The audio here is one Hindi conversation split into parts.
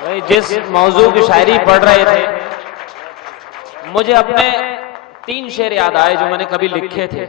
भाई जिस मौजू की शायरी पढ़ रहे थे, मुझे अपने 3 शेर याद आए जो मैंने कभी लिखे थे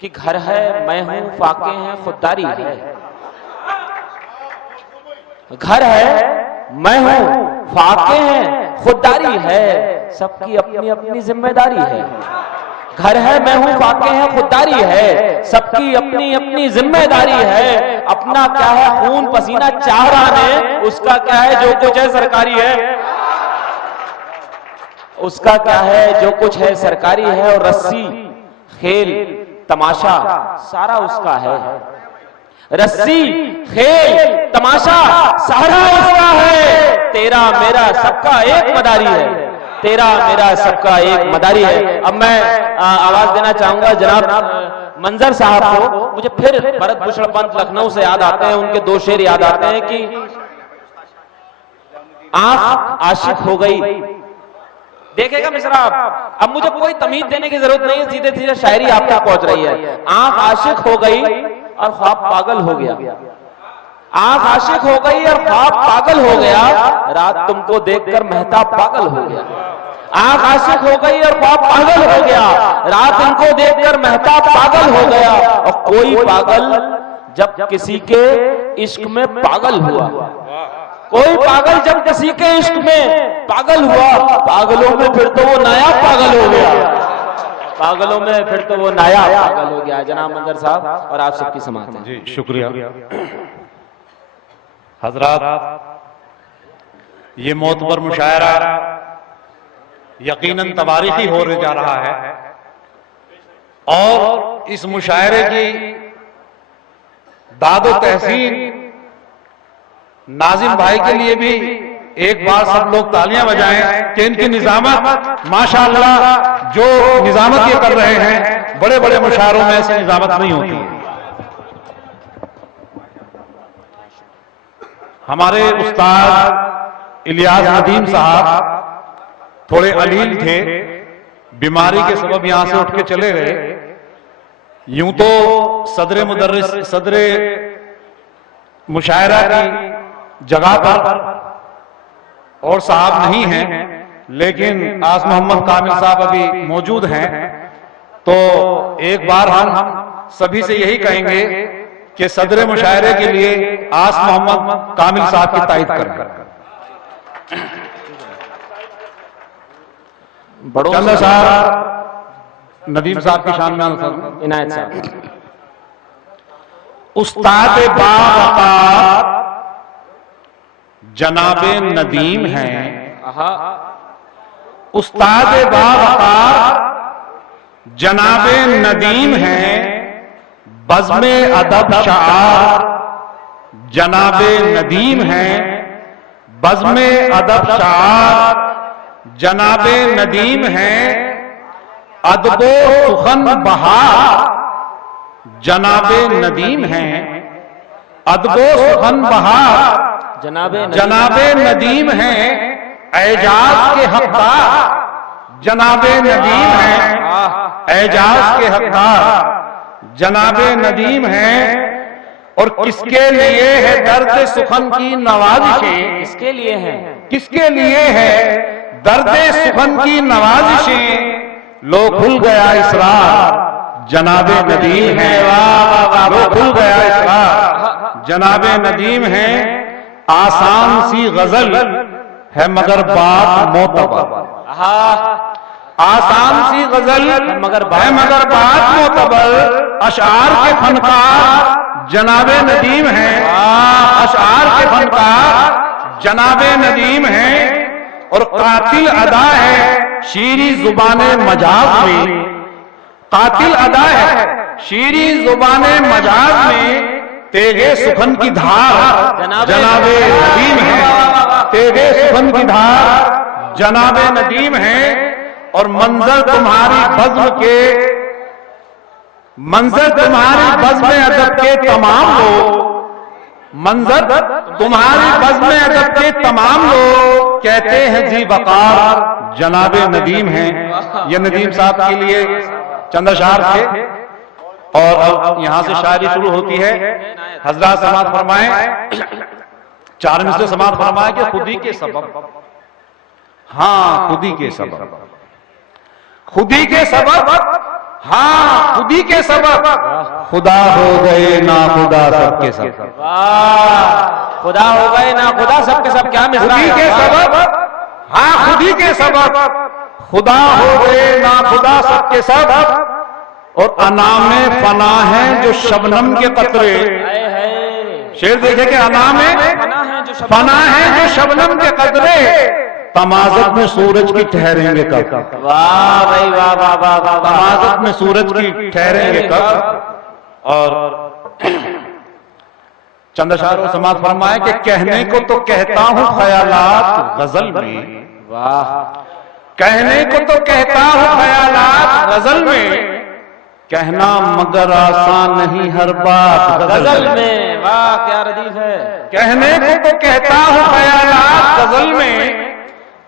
कि घर है, मैं हूं, फाके हैं, खुददारी है। घर है, मैं हूं, फाके हैं, खुददारी है, सबकी अपनी अपनी जिम्मेदारी है। घर है, मैं हूं, फाके हैं, खुददारी है, सबकी अपनी अपनी जिम्मेदारी है। अपना क्या है, खून पसीना चाह रहा है, उसका क्या है, जो कुछ है सरकारी है। उसका क्या है, जो कुछ है सरकारी है। और रस्सी, खेल, तमाशा सारा उसका है। रस्सी, खेल, तमाशा सारा उसका है। तेरा मेरा सबका एक मदारी है। तेरा मेरा सबका एक मदारी है। अब मैं आवाज देना चाहूंगा जनाब मंजर साहब को। मुझे फिर भरत भूषण पंत लखनऊ से याद आते हैं, उनके 2 शेर याद आते हैं कि आंख आशिक हो गई। देखेगा मिश्रा, अब मुझे कोई तमीज देने की जरूरत नहीं है, सीधे सीधे शायरी आप तक पहुंच रही है। आंख आशिक हो गई और ख्वाब पागल हो गया। आंख आशिक हो गई और ख्वाब पागल हो गया, रात तुमको देखकर मेहताब पागल हो गया। आंख आशिक हो गई और ख्वाब पागल हो गया, रात तुमको देखकर मेहताब पागल हो गया। और कोई पागल जब किसी के इश्क में पागल हुआ, कोई पागल जब किसी के इश्क में पागल हुआ, पागलों में फिर तो वो नायाब पागल हो गया। पागलों में फिर तो वो नायाब पागल हो गया। जनाब मंजर साहब और आप सबकी समाअत है। जी शुक्रिया हजरात। ये मोतबर मुशायरा यकीनन तवारीखी हो जा रहा है और इस मुशायरे की दादो तहसीन नाजिम भाई के लिए भी एक बार सब लोग तालियां बजाएं कि इनकी निजामत माशाअल्लाह, जो निजामत ये कर रहे हैं, बड़े बड़े मुशायरों में ऐसी निजामत नहीं होती है। हमारे उस्ताद इलियास नदीम साहब थोड़े अलील थे, बीमारी के सबब यहां से उठ के चले गए। यूं तो सदरे मुदर्रिस, सदरे मुशायरा की जगह पर और साहब नहीं हैं, लेकिन आस मोहम्मद कामिल साहब अभी मौजूद हैं। तो एक बार हम सभी से यही कहेंगे कि सदरे मुशायरे के लिए आस मोहम्मद कामिल साहब की तारीफ करें। चंदा साहब नदीम साहब की शान में इनायत साहब। उस्ताद बावकार जनाबे नदीम हैं। उस्ताद बावकार जनाबे नदीम हैं। बज़्मे अदब शार जनाबे नदीम हैं। बज़्मे अदब शार जनाबे नदीम हैं। अदबो सुखन बहार जनाबे नदीम हैं। अदबो सुखन बहार जनाबे नदीम हैं। एजाज के हकदार जनाबे नदीम हैं। एजाज के हकदार जनाबे नदीम हैं। और किसके लिए है दर्द सुखन की नवाजिशें? किसके लिए है? किसके लिए है दर्द सुखन की नवाजिशें? लो खुल गया इसरार जनाबे नदीम है। लो खुल गया इसरार जनाबे नदीम है। आसान सी गजल है मगर बात मोतबर। आसान सी गजल है मगर बात मोतबर। अशआर के फनकार जनाबे नदीम हैं। अशआर के फनकार जनाबे नदीम हैं। और कातिल अदा है शीरी जुबाने मजाज में। कातिल अदा है शीरी जुबाने मजाज में। तेगे सुखन की धार जनाबे नदीम है। तेगे सुखन की धार जनाबे नदीम है। और मंजर तुम्हारी बज़्म में अदब के तमाम लोग, मंजर तुम्हारी बज़्म में अदब के तमाम लोग कहते हैं जी वकार जनाबे नदीम हैं। ये नदीम साहब के लिए चंद अशार थे। और अब यहां से शायरी शुरू होती है। हजरात समाअत फरमाएं। 4 मिसरे समाप्त फरमाया कि खुद ही के सबब, हाँ खुद ही के सबब, खुद ही के सबब, हाँ खुद ही के सबब खुदा हो गए ना खुदा सबके सब। वाह, खुदा हो गए ना खुदा सबके सब। क्या मिसरा खुद ही के सबब, हाँ खुद ही के सबब खुदा हो गए ना खुदा सबके सब। और अनाम फना है जो शबनम के कतरे, शेर देखे कि अनाम फना है जो शबनम के कतरे, तमाज़त में सूरज की ठहरेंगे कब। वाह भाई वाह वाह वाह वाह। तमाज़त में सूरज की ठहरेंगे कब। और चंद अशारों समाज फरमाए कि कहने को तो कहता हूं ख्यालात गजल में, वाह, कहने को तो कहता हूं ख्यालात गजल में, कहना मगर आसान नहीं हर बात गजल में। वाह क्या रदीफ है। कहने को तो कहता हूं ख्यालात गजल में,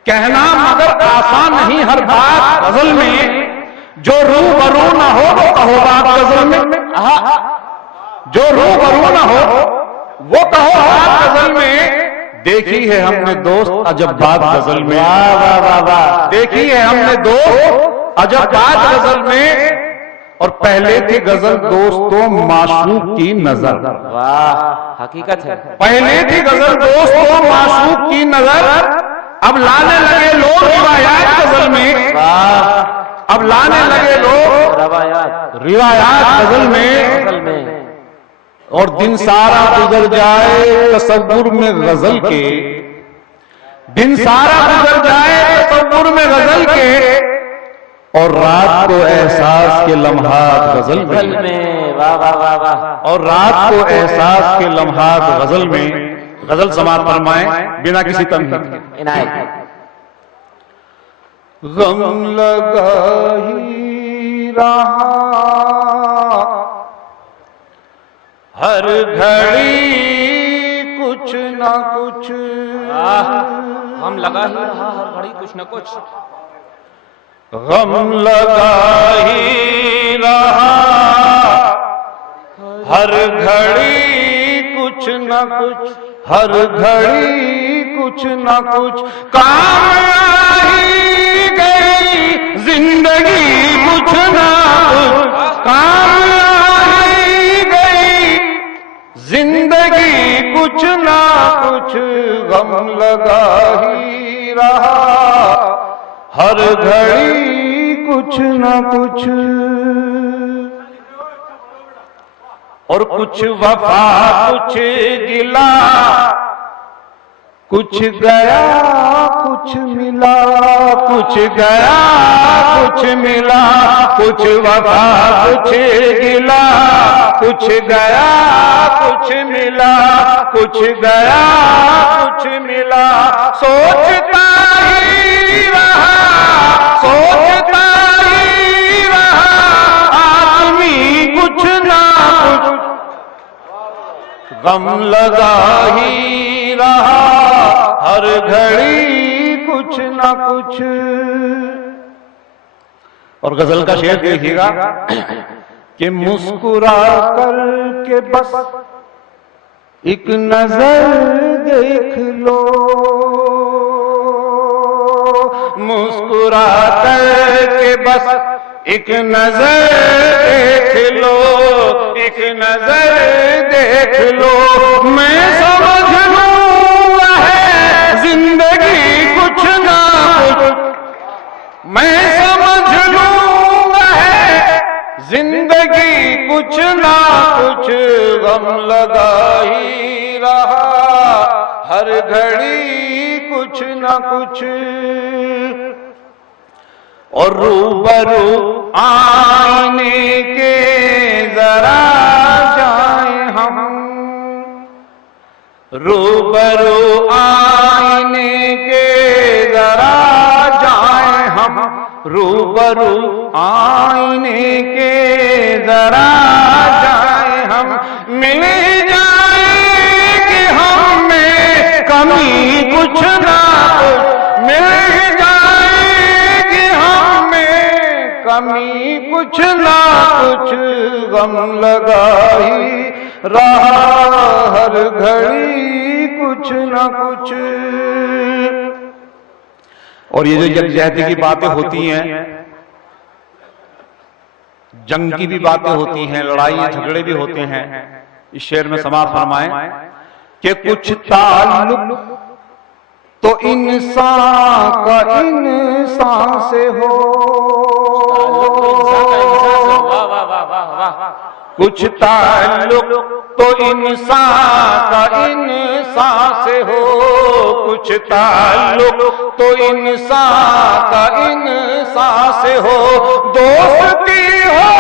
कहना मगर आसान नहीं हर बात गजल में। जो रूबरू न हो वो कहो बात गजल में, जो रूबरू न हो वो कहो बात गजल में। देखी है हमने दोस्त अजब बात गजल में, वाह वाह वाह वाह। देखी है हमने दोस्त अजब बात गजल में। और पहले थी गजल दोस्तों माशूक की नजर, वाह हकीकत है। पहले थी गजल दोस्तों माशूक की नजर, अब लाने लगे लोग रिवायात गजल में, वाह अब लाने लगे लोग रवायात रिवायात गजल में। गजल में। और दिन सारा गुजर जाए तसव्वुर में गजल के, दिन सारा गुजर जाए तसव्वुर में गजल के। और रात को एहसास के लम्हात गजल में, वाह वाह वाह वाह। और रात को एहसास के लम्हात गजल में। गजल समात फरमाए बिना किसी तमहीद। इनायत। गम लगा ही रहा हर घड़ी कुछ ना कुछ, हम लगा ही रहा हर घड़ी कुछ न कुछ। गम लगा ही रहा हर घड़ी कुछ न कुछ, हर घड़ी कुछ न कुछ काम आई गई जिंदगी कुछ ना कुछ, काम आई गई जिंदगी कुछ ना कुछ। गम लगा ही रहा हर घड़ी कुछ ना कुछ। और कुछ वफा कुछ गिला, कुछ गया कुछ मिला, कुछ गया कुछ मिला। कुछ वफा कुछ गिला, कुछ गया कुछ मिला, कुछ गया कुछ मिला। सोचता ही रहा, सोचता ही रहा आदमी कुछ ना कुछ। गम लगा ही रहा हर घड़ी कुछ ना कुछ। और गजल का शेर देखिएगा कि मुस्कुरा करके बस एक नजर देख लो, मुस्कुरा करके बस एक नजर देख लो, एक नजर देख लो। मैं समझ लूंगा है जिंदगी कुछ ना कुछ, मैं समझ लूंगा है जिंदगी कुछ ना कुछ। गम लगा ही रहा हर घड़ी कुछ ना कुछ। और रूबरू आईने के जरा जाए हम, रूबरू आईने के जरा जाए हम, रूबरू आईने के जरा जाए हम। मिल जाएगी हमें कमी कुछ ना कुछ, मिल जाएगी हमें कमी कुछ ना कुछ। गम लगा ही रहा हर घड़ी कुछ न कुछ। और ये जो यकजहती की बातें होती हैं, जंग की भी बातें होती हैं, लड़ाई झगड़े भी होते हैं, इस शेर में समाप्त फरमाएं कि कुछ ताल्लुक तो इंसान का इंसान से हो, कुछ ताल्लुक तो इंसान का इंसान से हो, कुछ ताल्लुक तो इंसान का इंसान से हो। दोस्ती हो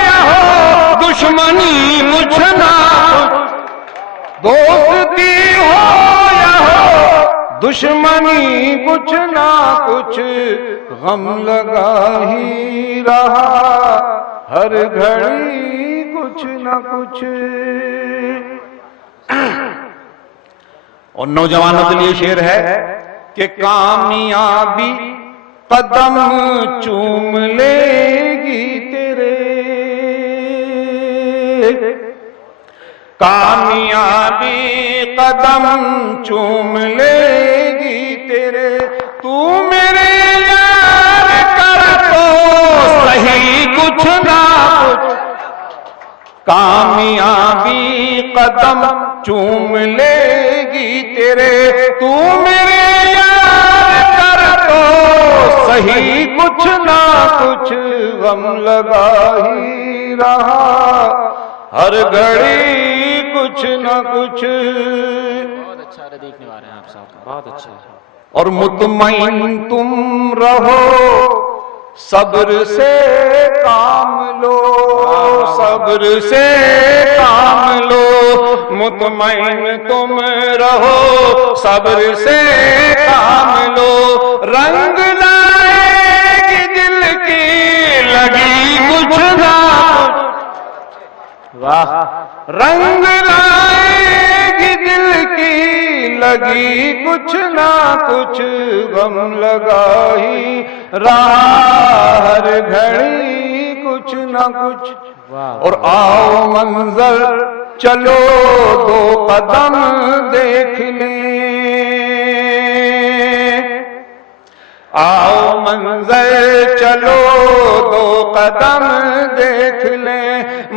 या हो दुश्मनी कुछ ना कुछ, दोस्ती हो या हो दुश्मनी कुछ ना कुछ, गम लगा ही रहा हर घड़ी कुछ ना कुछ। और नौजवानों के लिए शेर है कि कामयाबी कदम चूम लेगी तेरे, कामयाबी कदम चूम लेगी तेरे, तू मेरे यार कर तो सही कुछ ना कुछ, कामयाबी कदम चूम लेगी तेरे, तू मेरे यार कर तो सही कुछ ना कुछ, गम लगा ही रहा हर घड़ी कुछ ना कुछ। बहुत अच्छा रदीफ निभा रहे हैं आप साहब, बहुत अच्छा। और मुतमईन तुम रहो सब्र से काम लो, सब्र से काम लो, मुतमईन तुम रहो सब्र से काम लो, रंग लाएगी दिल की लगी कुछ ना कुछ, वाह, रंग लाएगी दिल की लगी कुछ ना कुछ, गम लगा ही रहा हर घड़ी कुछ ना कुछ। और आओ मंजर चलो दो कदम देख ले, आओ मंजर चलो दो कदम देख ले,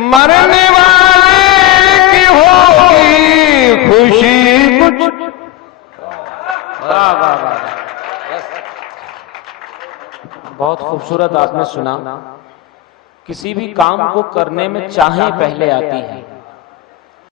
मरने वाले की होगी खुशी कुछ। वाह वाह वाह, बहुत खूबसूरत आपने सुना। किसी भी काम को करने में चाहें पहले आती है,